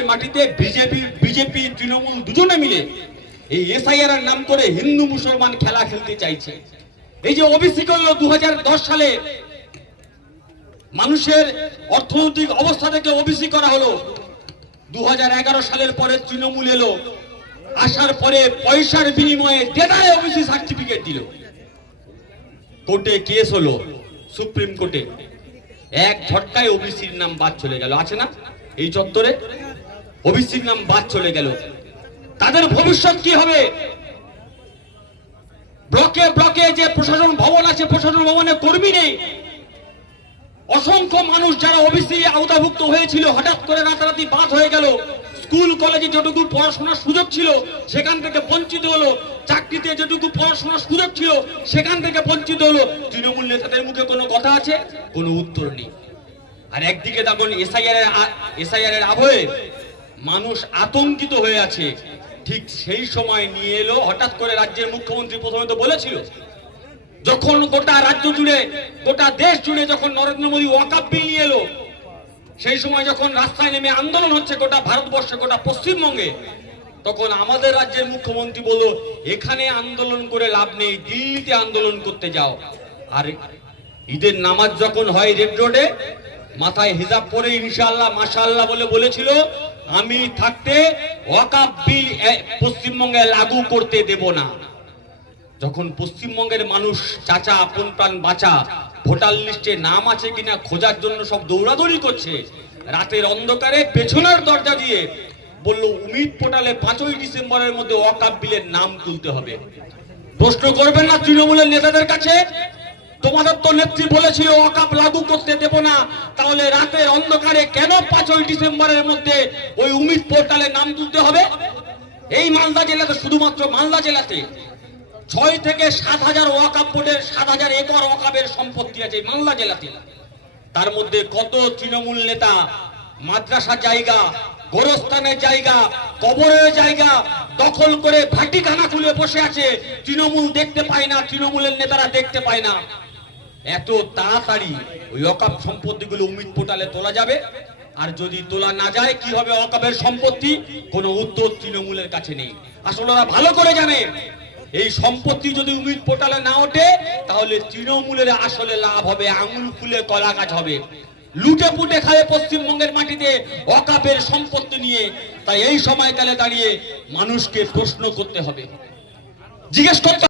পশ্চিমবঙ্গের মাটিতে BJP BJP, Trinamool দুজনে মিলে এই এসআইআর নাম করে হিন্দু মুসলমান খেলা খেলতে চাইছে। এই যে ওবিসি করল দু সালে, মানুষের অর্থনৈতিক অবস্থা থেকে ওবিসি করা হলো। দু সালের পরে তৃণমূল এলো। আসার পরে পয়সার বিনিময়ে ডেটায় ওবিসি সার্টিফিকেট দিল। কোর্টে কেস হলো, সুপ্রিম কোর্টে। এক ঝটকায় ওবিসির নাম বাদ চলে গেল। আছে না? এই চত্বরে? ওবিসির নাম বাদ চলে গেল। তাদের ভবিষ্যৎ কি হবে? ব্লকে ব্লকে যে প্রশাসন ভবন আছে, প্রশাসন ভবনে কর্মী নেই। অসংখ্য মানুষ যারা ওবিসি আওতাভুক্ত হয়েছিল, হঠাৎ করে রাতারাতি বাদ হয়ে গেল। স্কুল, কলেজে যেটুকু পড়াশোনার সুযোগ ছিল, সেখান থেকে বঞ্চিত হলো। চাকরিতে যেটুকু পড়াশোনার সুযোগ ছিল, সেখান থেকে বঞ্চিত হলো। তৃণমূল নেতাদের মুখে কোনো কথা আছে? কোনো উত্তর নেই। আর একদিকে তখন এসআইআর এসআইআর এর আবহে মানুষ আতঙ্কিত হয়ে আছে। ঠিক সেই সময় নিয়ে এলো, হঠাৎ করে রাজ্যের মুখ্যমন্ত্রী প্রথমে তো বলেছিল, যখন গোটা রাজ্য জুড়ে, গোটা দেশ জুড়ে যখন নরেন্দ্র মোদী ওয়াকাপ বিল নিয়ে এলো, সেই সময় যখন রাস্তায় নেমে আন্দোলন হচ্ছে গোটা ভারতবর্ষে, গোটা পশ্চিমবঙ্গে, তখন আমাদের রাজ্যের মুখ্যমন্ত্রী বলল, এখানে আন্দোলন করে লাভ নেই, দিল্লিতে আন্দোলন করতে যাও। আর ঈদের নামাজ যখন হয় রেড রোডে মাথায় হিজাব পরে ইনশাল্লাহ মাশাআল্লাহ বলে বলেছিল, আমি থাকতে ওয়াকাপ বিল পশ্চিমবঙ্গে লাগু করতে দেব না। যখন পশ্চিমবঙ্গের মানুষ, চাচা, আপন প্রাণ বাঁচা, ভোটার লিস্টে নাম আছে কিনা খোঁজার জন্য সব দৌড়াদৌড়ি করছে, রাতের অন্ধকারে পেছনের দরজা দিয়ে বলল উমিদ পোর্টালে পাঁচই ডিসেম্বরের মধ্যে ওয়াকাপ বিলের নাম তুলতে হবে। প্রশ্ন করবেন না তৃণমূলের নেতাদের কাছে? তোমাদের তো নেত্রী বলেছিল ওয়াকাপ লাগু করতে দেব না। তাহলে রাতের অন্ধকারে কেন পাঁচই ডিসেম্বরের মধ্যে ওই উমিদ পোর্টালে নাম তুলতে হবে? এই মালদা জেলাতে, শুধুমাত্র মালদা জেলাতে ছয় থেকে সাত হাজার ওয়াকাপ বোর্ডের সাত হাজার একর ওয়াকাবের সম্পত্তি আছে মালদা জেলাতে। তার মধ্যে কত তৃণমূল নেতা মাদ্রাসা জায়গা, গোরস্থানের জায়গা, কবরের জায়গা, দখল করে ভাটিখানা খুলে বসে আছে। তৃণমূল দেখতে পায় না, তৃণমূলের নেতারা দেখতে পায় না। এত তাড়াতাড়ি ওই অকাপ সম্পত্তিগুলো উমিদ পোর্টালে তোলা যাবে? আর যদি তোলা না যায়, কি হবে অকাপের সম্পত্তি? কোনো উত্তর তৃণমূলের কাছে নেই। আসলে ওরা ভালো করে জানে। এই সম্পত্তি যদি উমিদ পোর্টালে না ওঠে, তাহলে তৃণমূলের আসলে লাভ হবে, আঙুল ফুলে কলা গাছ হবে। লুটে পুটে খায় পশ্চিমবঙ্গের মাটিতে অকাপের সম্পত্তি নিয়ে। তাই এই সময়কালে দাঁড়িয়ে মানুষকে প্রশ্ন করতে হবে। জিজ্ঞেস করতে